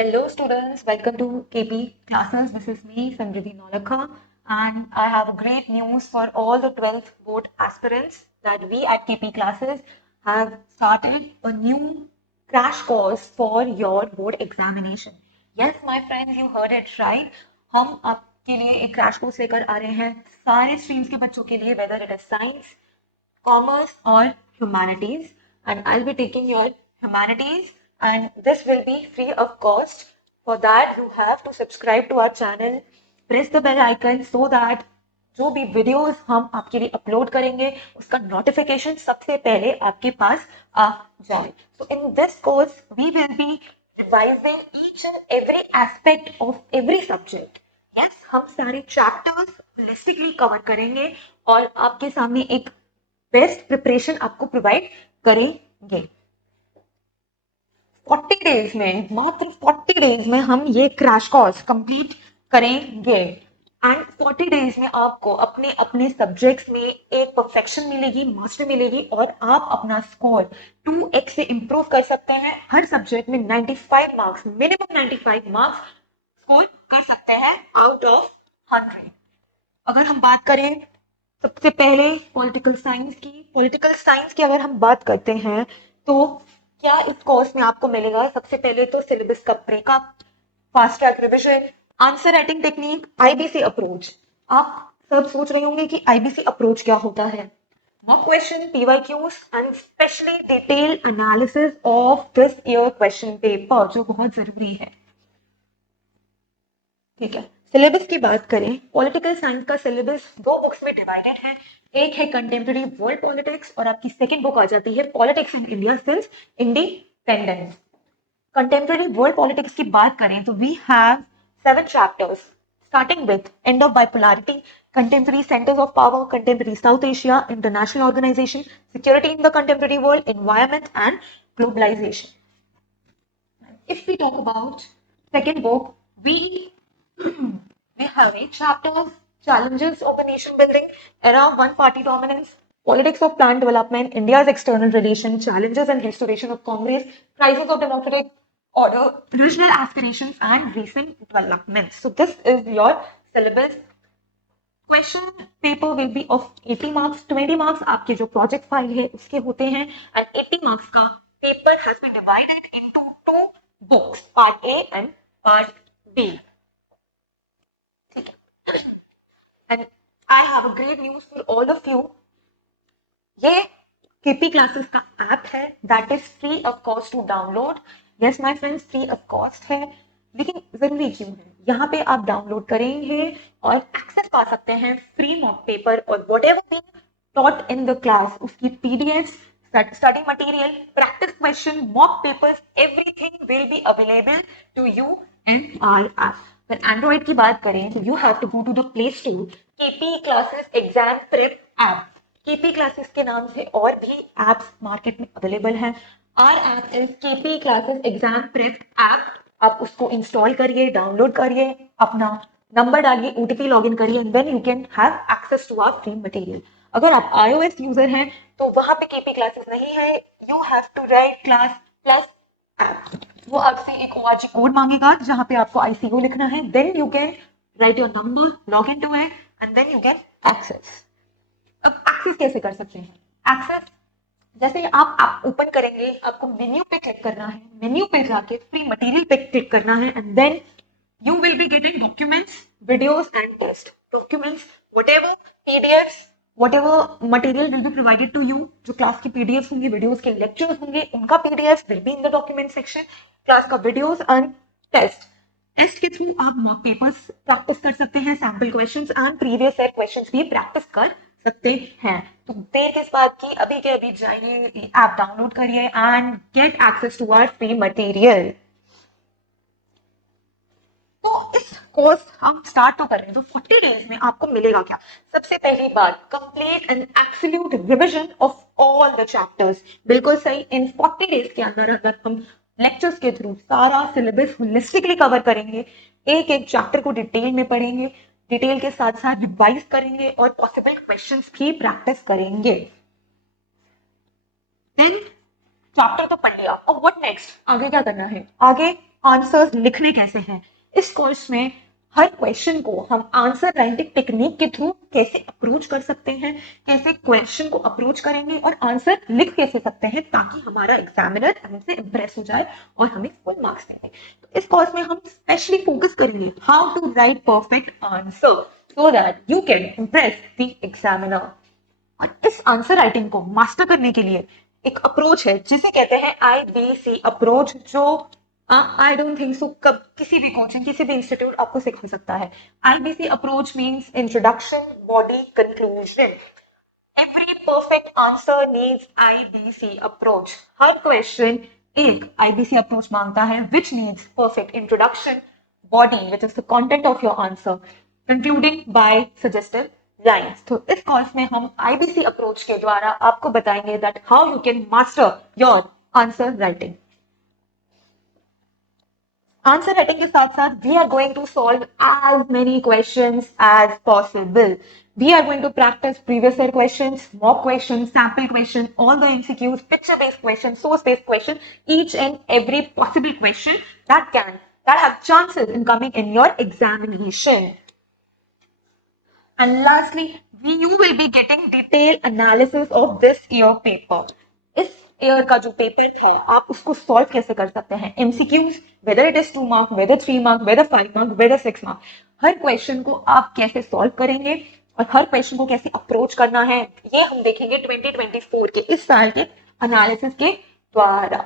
Hello students, welcome to KP classes. This is me, Samriddhi Nolakha, and I have great news for all the 12th board aspirants that we at KP classes have started a new crash course for your board examination. Yes, my friends, you heard it right. हम आपके लिए एक crash course लेकर आ रहे हैं सारे streams के बच्चों के लिए, whether it is science, commerce or humanities, and I'll be taking your humanities, and this will be free of cost. For that you have to subscribe to our channel, press the bell icon so that जो भी videos हम आपके लिए upload करेंगे उसका notification सबसे पहले आपके पास आ जाए. So in this course we will be revising each and every aspect of every subject. Yes, हम सारे चैप्टर्स होलिस्टिकली कवर करेंगे और आपके सामने एक बेस्ट प्रिपरेशन आपको प्रोवाइड करेंगे. 40 डेज में, मात्र 40 डेज में हम ये क्रैश कोर्स कंप्लीट करेंगे एंड 40 डेज में आपको अपने अपने सब्जेक्ट्स में एक परफेक्शन मिलेगी, मास्टर मिलेगी और आप अपना स्कोर 2x से इंप्रूव कर सकते हैं. हर सब्जेक्ट में 95 मार्क्स, मिनिमम 95 मार्क्स स्कोर कर सकते हैं आउट ऑफ 100. अगर हम बात करें सबसे पहले पॉलिटिकल साइंस की अगर हम बात करते हैं तो क्या इस कोर्स में आपको मिलेगा. सबसे पहले तो सिलेबस का breakup, fast track revision, answer writing technique, IBC approach. आप सब सोच रहे होंगे कि आईबीसी अप्रोच क्या होता है. Mock question, PYQs and specially detail analysis of this year question paper, जो बहुत जरूरी है. ठीक है, सिलेबस की बात करें, पॉलिटिकल साइंस का सिलेबस दो बुक्स में डिवाइडेड है. एक है कंटेम्प्रेरी वर्ल्ड पॉलिटिक्स और आपकी सेकंड बुक आ जाती है politics in India since independence. Contemporary world politics की बात करें तो we have 7 chapters starting with end of bipolarity, contemporary centres of power, contemporary South Asia, international organisation, security in the contemporary world, environment and globalisation. If we talk about second book, we have 8 chapters: challenges of the nation building, era of one party dominance, politics of planned development, India's external relation, challenges and restoration of Congress, crisis of democratic order, regional aspirations and recent developments. So this is your syllabus. Question paper will be of 80 marks. 20 marks आपके जो project file है उसके होते हैं and 80 marks का paper has been divided into 2 books, part A and part B. ठीक है, and I have a great news for all of you. ये केपी क्लासेस का ऐप है that is free of cost to download. Yes my friends, free of cost है, लेकिन जरूरी क्यों है. यहाँ पे आप डाउनलोड करेंगे और एक्सेस पा सकते हैं फ्री मॉक पेपर और whatever being taught in the class, उसकी PDF, study material, practice question, mock papers, everything will be available to you in our app. फिर एंड्रॉइड की बात करें तो you have to go to the play store, KP classes exam prep app. KP classes के नाम से और भी एप्स मार्केट में अवेलेबल हैं. Our app is KP classes exam prep app. आप उसको इंस्टॉल करिए, डाउनलोड करिए, अपना नंबर डालिए, ओटीपी लॉगिन करिए and then you can have access to our free material. अगर आप iOS यूजर हैं तो वहां पे केपी क्लासेस नहीं है. You have to write class plus app. वो आपसे एक ORG कोड मांगेगा जहां पे आपको ICO लिखना है. Then you can write your number, log in to it and then you can access. अब एक्सेस कैसे कर सकते हैं. एक्सेस जैसे आप ओपन करेंगे, आपको मेन्यू पे क्लिक करना है, मेन्यू पे जाके फ्री मटेरियल पे क्लिक करना है and then you will be getting documents, videos and test documents, whatever PDFs, whatever material will be provided to you. जो क्लास की पीडीएफ्स होंगी, वीडियोस के लेक्चर्स होंगे, उनका PDF will be in the document section. Class का videos and test के through आप mock papers practice कर सकते हैं, sample questions and previous year questions भी प्रैक्टिस कर सकते हैं. तो देर किस बात की, अभी के अभी जाइए, ऐप डाउनलोड करिए and get access to our free material. तो इस कोर्स हम स्टार्ट तो कर रहे हैं, तो 40 डेज में आपको मिलेगा क्या. सबसे पहली बात, complete and absolute revision of all the chapters. बिल्कुल सही, इन 40 डेज के अंदर अगर हम लेक्चर्स के थ्रू सारा सिलेबस होलिस्टिकली कवर करेंगे, एक एक चैप्टर को डिटेल में पढ़ेंगे, डिटेल के साथ साथ रिवाइज करेंगे और पॉसिबल क्वेश्चंस भी प्रैक्टिस करेंगे. देन चैप्टर तो पढ़ लिया, अब व्हाट नेक्स्ट, आगे क्या करना है. आगे आंसर्स लिखने कैसे हैं। इस कोर्स में हर क्वेश्चन को हम आंसर राइटिंग टेक्निक के थ्रू कैसे अप्रोच कर सकते हैं, कैसे क्वेश्चन को अप्रोच करेंगे और आंसर लिख कैसे सकते हैं, ताकि हमारा एग्जामिनर हमसे इम्प्रेस हो जाए और हमें फुल मार्क्स देंगे। तो इस कोर्स में हम स्पेशली फोकस करेंगे how to write perfect answer so that you can impress the examiner. और इस आंसर राइटिंग को मास्टर करने के लिए एक अप्रोच है जिसे कहते हैं IBC अप्रोच, जो आई डोंट थिंक सो कब किसी भी कोचिंग किसी भी इंस्टीट्यूट आपको सिखा सकता है। IBC approach means introduction, body, conclusion. Every perfect answer needs IBC approach. हर क्वेश्चन एक IBC अप्रोच मांगता है, which needs perfect introduction, body which is the content of your answer, concluding by suggestive lines. तो इस course में हम IBC approach के द्वारा आपको बताएंगे that how you can master your answer writing. Answer writing के साथ साथ we are going to solve as many questions as possible. We are going to practice previous year questions, mock questions, sample question, all the MCQs, picture-based question, source-based question, each and every possible question that have chances in coming in your examination. And lastly, you will be getting detailed analysis of this year paper. इस year का जो paper था आप उसको solve कैसे कर सकते हैं। MCQs, whether it is 2 mark, whether 3 mark, whether 5 mark, whether 6 mark, her question को आप कैसे सॉल्व करेंगे और हर क्वेश्चन को कैसे अप्रोच करना है, ये हम देखेंगे 2024 के इस साल के एनालिसिस के द्वारा।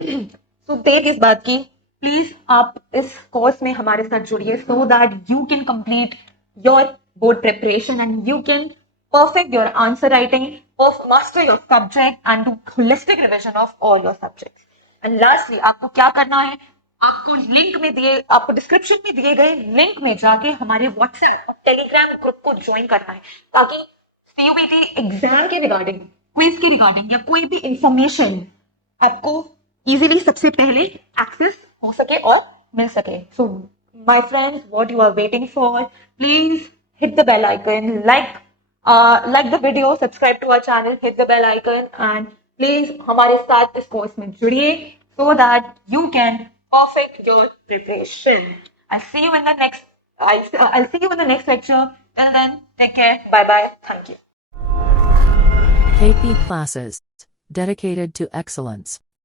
तो देर किस बात की, प्लीज आप इस कोर्स में हमारे साथ जुड़िए सो that you can complete your board preparation and you can perfect your answer writing, master your subject and do holistic revision of all your subjects. And lastly, आपको क्या करना है, आपको डिस्क्रिप्शन में दिए गए लिंक में जाके हमारे व्हाट्सएप और टेलीग्राम ग्रुप को ज्वाइन करना है, ताकि CUET एग्जाम के रिगार्डिंग, क्विज के रिगार्डिंग या कोई भी इंफॉर्मेशन आपको इजीली सबसे पहले एक्सेस हो सके और मिल सके। So my friends, what you are waiting for, please hit the bell icon, like the video, subscribe to our channel, hit the bell icon and please हमारे साथ इस कोर्स में जुड़िए so that you can perfect your preparation. I'll see you in the next lecture. Till then, take care. Bye bye. Thank you. KP Classes. Dedicated to excellence.